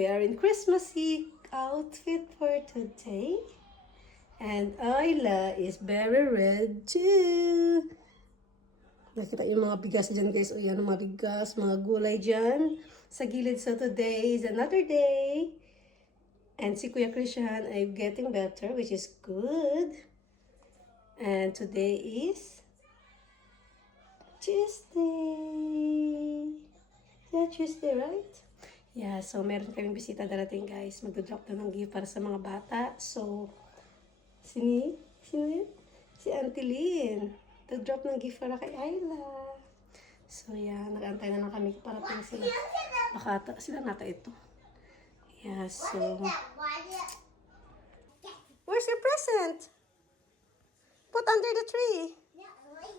We are in Christmassy outfit for today. And Ayla is very red too. Nakita yung mga bigas dyan guys. O yan, mga bigas, mga gulay dyan. Sa gilid. So today is another day. And si Kuya Christian ay getting better, which is good. And today is Tuesday. Is that Tuesday, right? Yeah, so meron kaming bisita darating guys. Magdodrop na ng gift para sa mga bata. So, sino yun? Si Auntie Lynn. Nag-drop ng gift para kay Ayla. So, yeah, nag-antay na lang kami parating sila. Baka sila nata ito. Yeah, so... Where's your present? Put under the tree.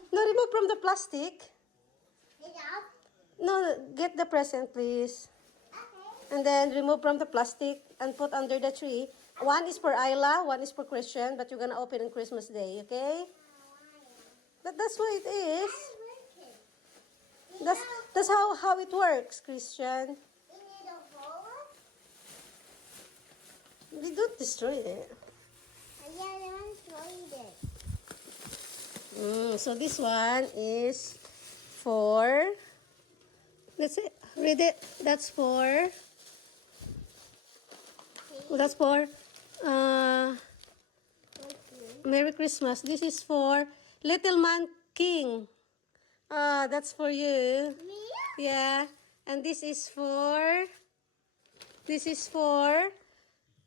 No, remove from the plastic. No, get the present, please. And then remove from the plastic and put under the tree. One is for Ayla, one is for Christian, but you're gonna open on Christmas Day, okay? That's what it is. That's how it works, Christian. They don't destroy it. So this one is for. Let's see. Read it. That's for. That's for. Merry Christmas. This is for Little Man King. That's for you. Yeah. And this is for.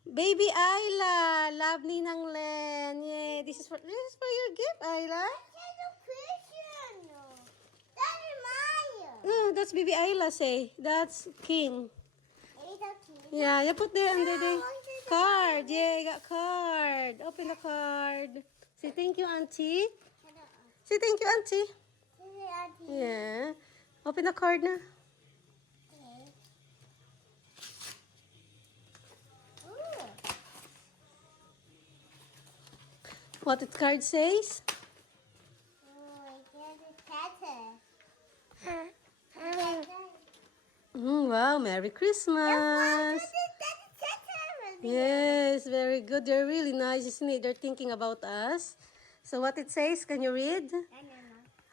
Baby Ayla. Love Ninang Len. Yeah. This is for your gift, Ayla. No, that's Baby Ayla. Say that's King. Yeah, you put there under the card. Yeah, you got card. Open the card. Say thank you, Auntie. Say thank you, Auntie. Yeah. Open the card na. What the card says? Wow, Merry Christmas. Yes, very good. They're really nice, isn't it? They're thinking about us. So what it says, can you read?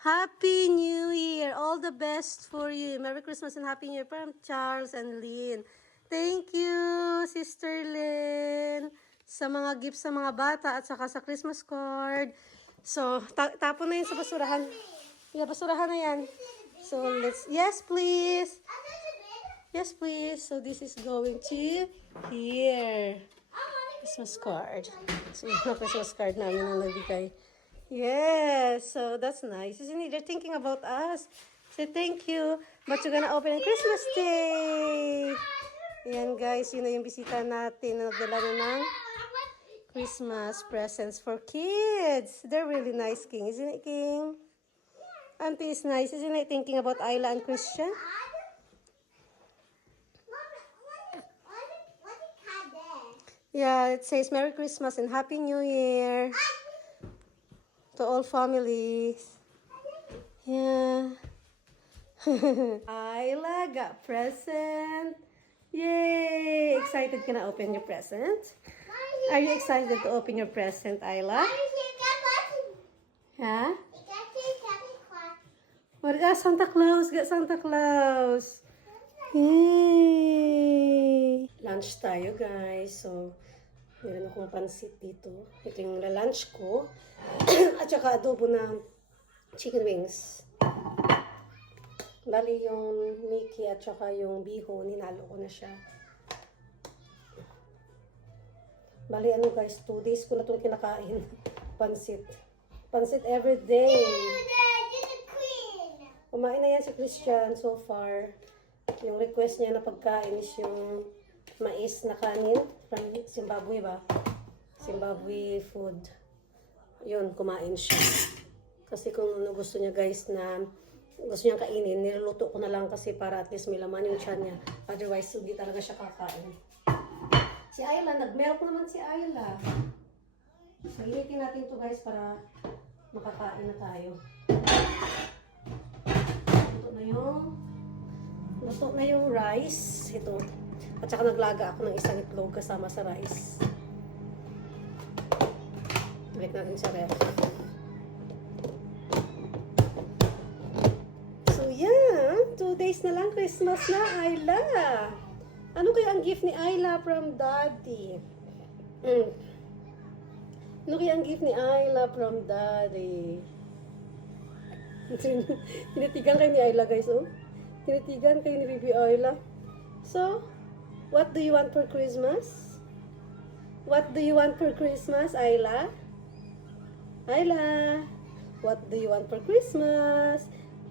Happy New Year. All the best for you. Merry Christmas and Happy New Year from Charles and Lynn. Thank you, Sister Lynn, sa mga gifts sa mga bata at saka sa Christmas card. So, tapon na yun sa basurahan. Yeah, basurahan na yan. So, yes, please. Yes, please. So, this is going to here. Christmas card. So, yung Christmas card namin ang nagbigay. Yes, so that's nice. Isn't it? They're thinking about us. Say thank you. But you're gonna open on Christmas Day. Ayan, guys. Yun na yung bisita natin na nagdala na ng Christmas presents for kids. They're really nice, King. Isn't it, King? Auntie is nice. Isn't it? Thinking about Ayla and Christian. Yeah, it says Merry Christmas and Happy New Year to all families. Yeah. Ayla got present. Yay! Excited ka na open your present? Are you excited to open your present, Ayla? Huh? What got Santa Claus? Got Santa Claus. Yay! Lunch tayo, guys. So, meron akong pansit dito. Ito yung lunch ko. At saka adobo ng chicken wings. Bali yung Mickey at saka yung Biho, ninalo ko na siya. Bali ano guys, 2 days ko na itong kinakain. Pansit. Pansit every day. Kumain na yan si Christian so far. Yung request niya na pagkain is yung mais na kanin from Zimbabwe ba? Zimbabwe food. Yun, kumain siya. Kasi kung gusto niya guys na gusto niya kainin, niluluto ko na lang kasi para at least may laman yung tiyan niya. Otherwise, hindi talaga siya kakain. Si Ayla, nag-milk naman si Ayla. So, initin natin to guys para makakain na tayo. Luto na yung rice. Ito. At saka naglaga ako ng isang itlog kasama sa rice. Balik natin sa ref. So yeah, 2 days na lang Christmas na, Ayla. Ano kaya ang gift ni Ayla from Daddy? Ano kaya ang gift ni Ayla from Daddy? Tinitigan kayo ni Ayla, guys, oh. Tinitigan kayo ni Baby Ayla. So, what do you want for Christmas? What do you want for Christmas, Ayla? Ayla, what do you want for Christmas?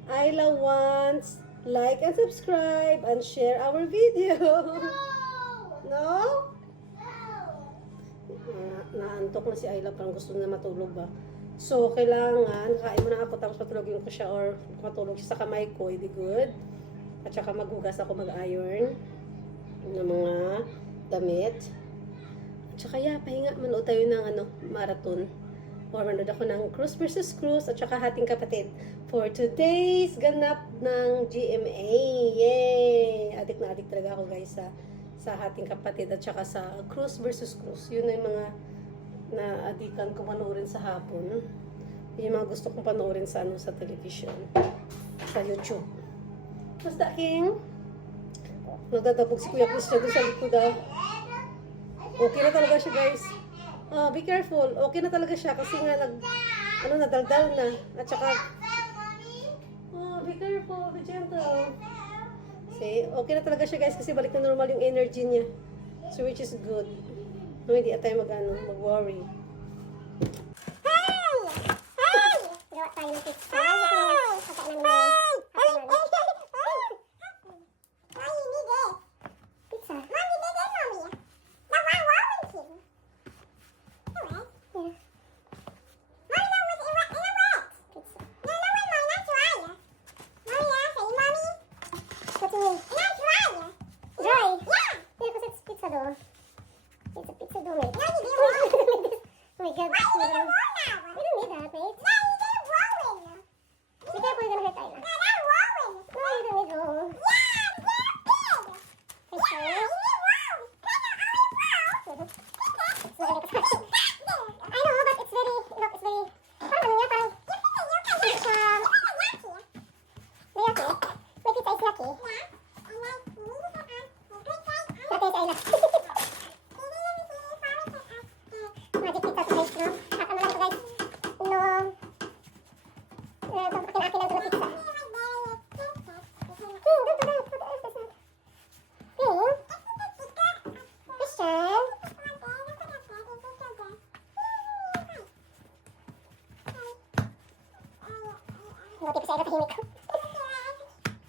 Ayla wants like and subscribe and share our video. No? Naantok na si Ayla, parang gusto na matulog ba? So, kailangan, kain mo na ako tapos patulogin ko siya or matulog siya sa kamay ko, hindi good. At saka maghugas ako, mag-iron ng mga damit. At saka pahinga, manood tayo ng marathon. Or manood ako ng Cruise versus Cruise at saka Hating Kapatid for today's ganap ng GMA. Yay! Adik na adik talaga ako, guys, sa Hating Kapatid at saka sa Cruise versus Cruise. Yun na yung mga na-adikan ko panoorin sa hapon. Yung mga gusto kong panoorin sa sa television, sa YouTube. Basta King, nagdadabog si Kuya Chris na doon sa likod. Okay na talaga siya, guys. Be careful. Okay na talaga siya kasi nga nadaldal na. At saka be careful, be gentle. See, okay na talaga siya, guys, kasi balik na normal yung energy niya. So which is good. No, hindi tayo mag-worry. Gawa tayo ng pizza.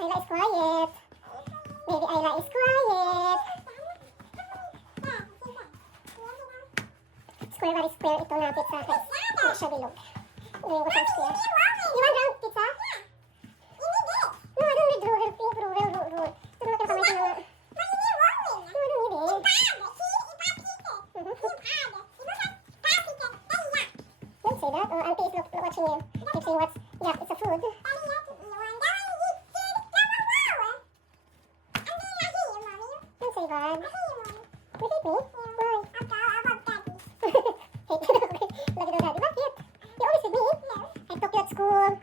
Ayla is quiet. Baby Ayla is quiet. Square body square ito na pizza guys. Hindi siya bilog. Ngayon ko sa square. You want round pizza? No, I don't need roll. Roll. Tulungan ka kamay ko na. No, I don't need it. Don't say that. Auntie is watching you. Keep saying what's... Yeah, it's a food. Don't say bad. You hate me? Why? Hate you? Look at daddy. Bakit? You always with me. I took you at school.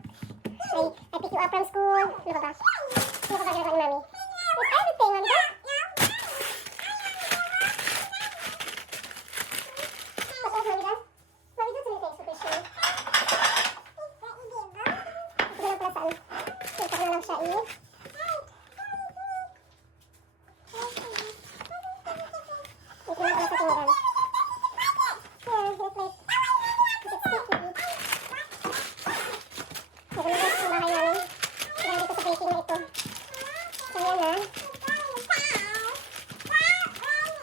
I pick you up from school. Ano ba ba? Ano ba ginagawa ni Mami? It's everything, Mami ba? What else, Mami ba? Mami, don't tell me thanks for Christian. Ito na lang pala saan. Ito na lang siya eh. Ito na lang pala sa tingan. Yeah, here's like... Is it sticky? Ito na lang sa bahay namin. Kaya dito sa baking na ito. So yan na.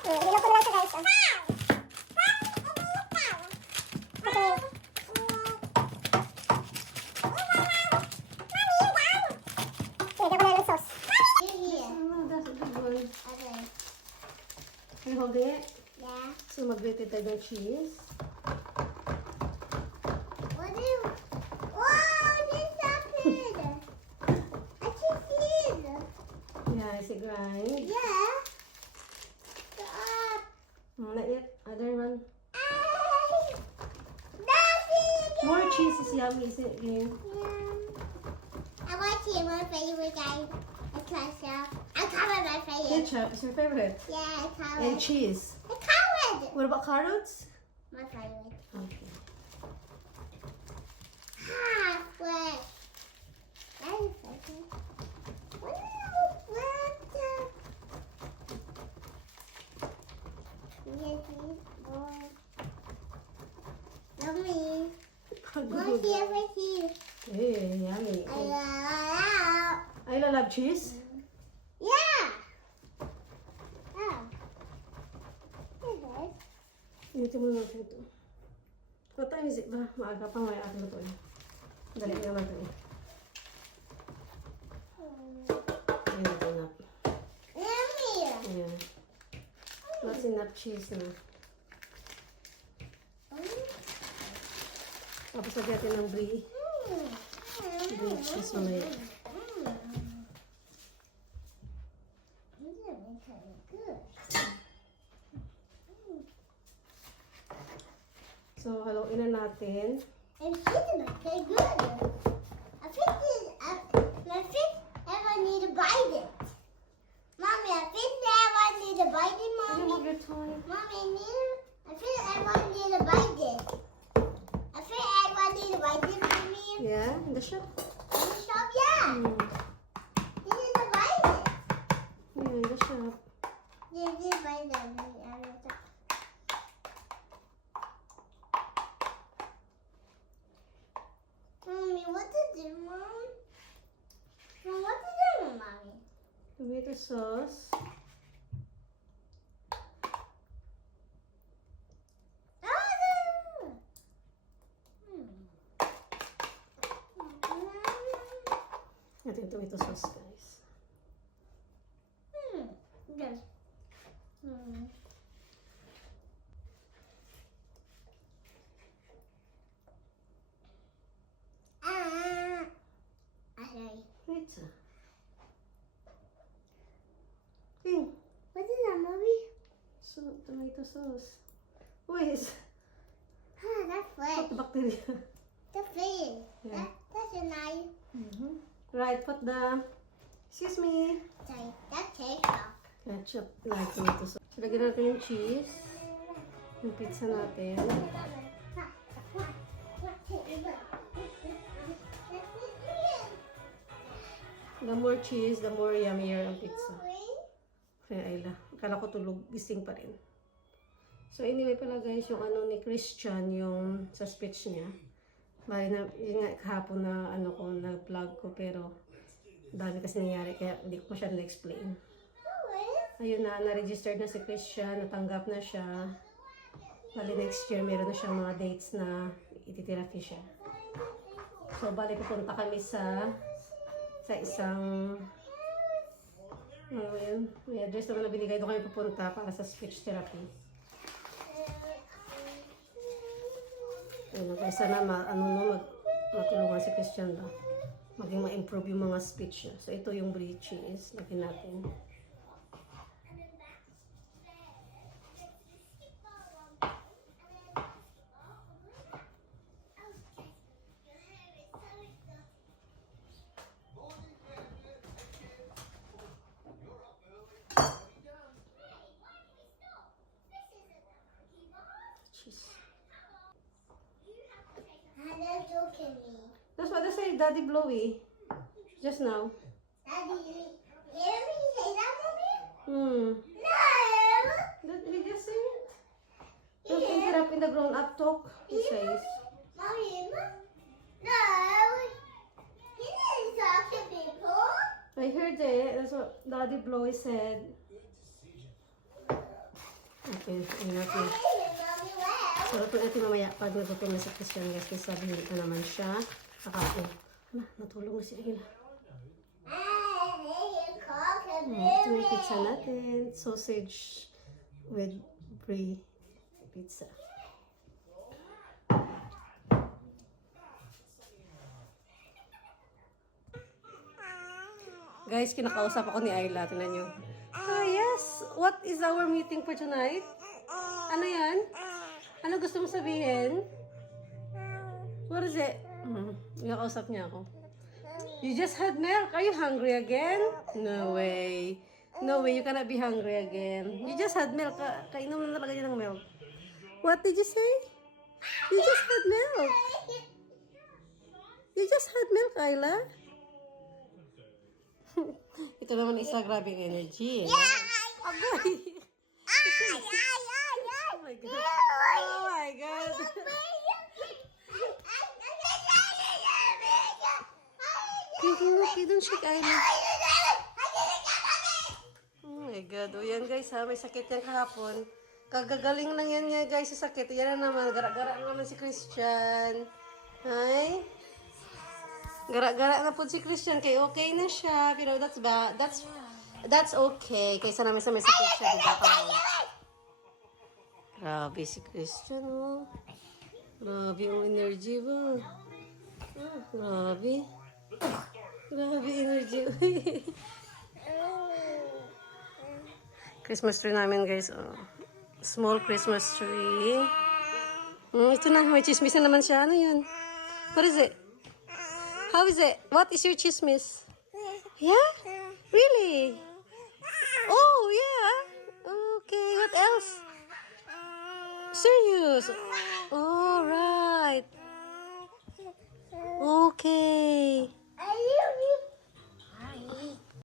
Bilog ko na lang siya guys. Okay. Lagyan ko na ng sauce. That's a good one. Okay. Can you hold it? Yeah. So, mag-grated tayo ng cheese. What do you... Wow, this happened! A cheese! Yeah, I say grind. Yeah. Not yet. Other one. Nothing. More cheese is yummy, isn't it, Gail? Yeah. I want to my favorite guy. I ketchup. I covered my favorite. Ketchup is your favorite. Yeah, I covered. And cheese. I covered. What about carrots? My favorite. Okay. Halfway. That is okay. Yummy. What's here with you? Hey, yummy. Yeah. I love cheese. Yeah. Oh. It Initin mo natin ito. What time is it ba? Maaga pa may atin ito eh. Dali naman ito eh. Ayan natin na. Yummy. Ayan. What's enough cheese na. Tapos lagyan natin ng brie. Brie cheese mamaya. So, haluin na natin. And it's okay, good. I think my fish ever need to bite it. Mommy, I think ever need to bite it, Ano Mommy. mo your toy? Mommy, I think ever need to bite it. I think ever need to bite it, Mommy. Yeah, in the shop. In the shop, yeah. Hmm. You need to bite it. Yeah, in the shop. You need to bite it. Mommy, what is it, Mom? Mom, what is it, Mommy? Tomato sauce. Natin yung tomato sauce, guys. Yes. Okay. Pizza. Ping. What is that, Mommy? So, tomato sauce. Uy, That's hot fresh. bacteria. That's fresh. Yeah. That's a nice. Right, put the, excuse me, That's ketchup. ketchup, like tomato sauce. Lagyan natin yung cheese. Yung pizza natin. The more cheese, the more yummier ang pizza. Kaya Ayla, akala ko tulog, gising pa rin. So anyway pala guys, yung ano ni Christian, yung sa speech niya. Bali na, yun nga kahapon na ano ko, na-vlog ko, pero dami kasi nangyari, kaya hindi ko siya na-explain. Ayun na, na-registered na si Christian, natanggap na siya. Bali next year, meron na siyang mga dates na ititherapy siya. So bali pupunta kami sa isang ano yun, may address naman na binigay, doon kami pupunta para sa speech therapy. Ayun, kaya sana matulungan si Christian ba, maging ma-improve yung mga speech niya. So ito yung brie cheese, lagyan natin. Cheese. That's joking me. That's what I say, Daddy Blowy. Just now. Daddy, you hear me say that, Mommy? Hmm. No! Did we just say it? Don't interrupt in the grown-up talk, he says. Mommy, no! You didn't talk to people. I heard it. That's what Daddy Blowy said. Okay, ayun natin. Mommy, well. Sarap natin mamaya pag natutunan na si Christian guys, kasi sabi na naman siya. Kakain. Natulog na si Ayla. Ito yung pizza natin. Sausage with brie pizza. Guys, kinakausap ako ni Ayla. Tingnan nyo. Ah, yes. What is our meeting for tonight? Ano yan? Ano gusto mo sabihin? What is it? Nakausap niya ako. You just had milk. Are you hungry again? No way. No way, you cannot be hungry again. You just had milk. Kainom na talaga niya ng milk. What did you say? You just had milk. You just had milk, Ayla. Ito naman isa, grabing energy. Agay. Oh my God. Oh my God. Okay, don't shake, Ayla. Oh my God. O yan guys ha, may sakit yan kahapon. Kagagaling lang yan niya guys sa sakit. Yan na naman, gara-gara na naman si Christian. Ay? Gara-gara na po si Christian. Kaya okay na siya. Pero that's okay. Kaysa namin sa may sakit siya. Diba ka mo? Grabe si Christian oh. Grabe yung energy ba? Oh, grabe. Grabe energy. Christmas tree namin guys. Oh. Small Christmas tree. Ito na. May chismis na naman siya. Ano yun? What is it? How is it? What is your chismis? Yeah? Really? Oh, yeah. Okay. What else? Serious? All right. Okay.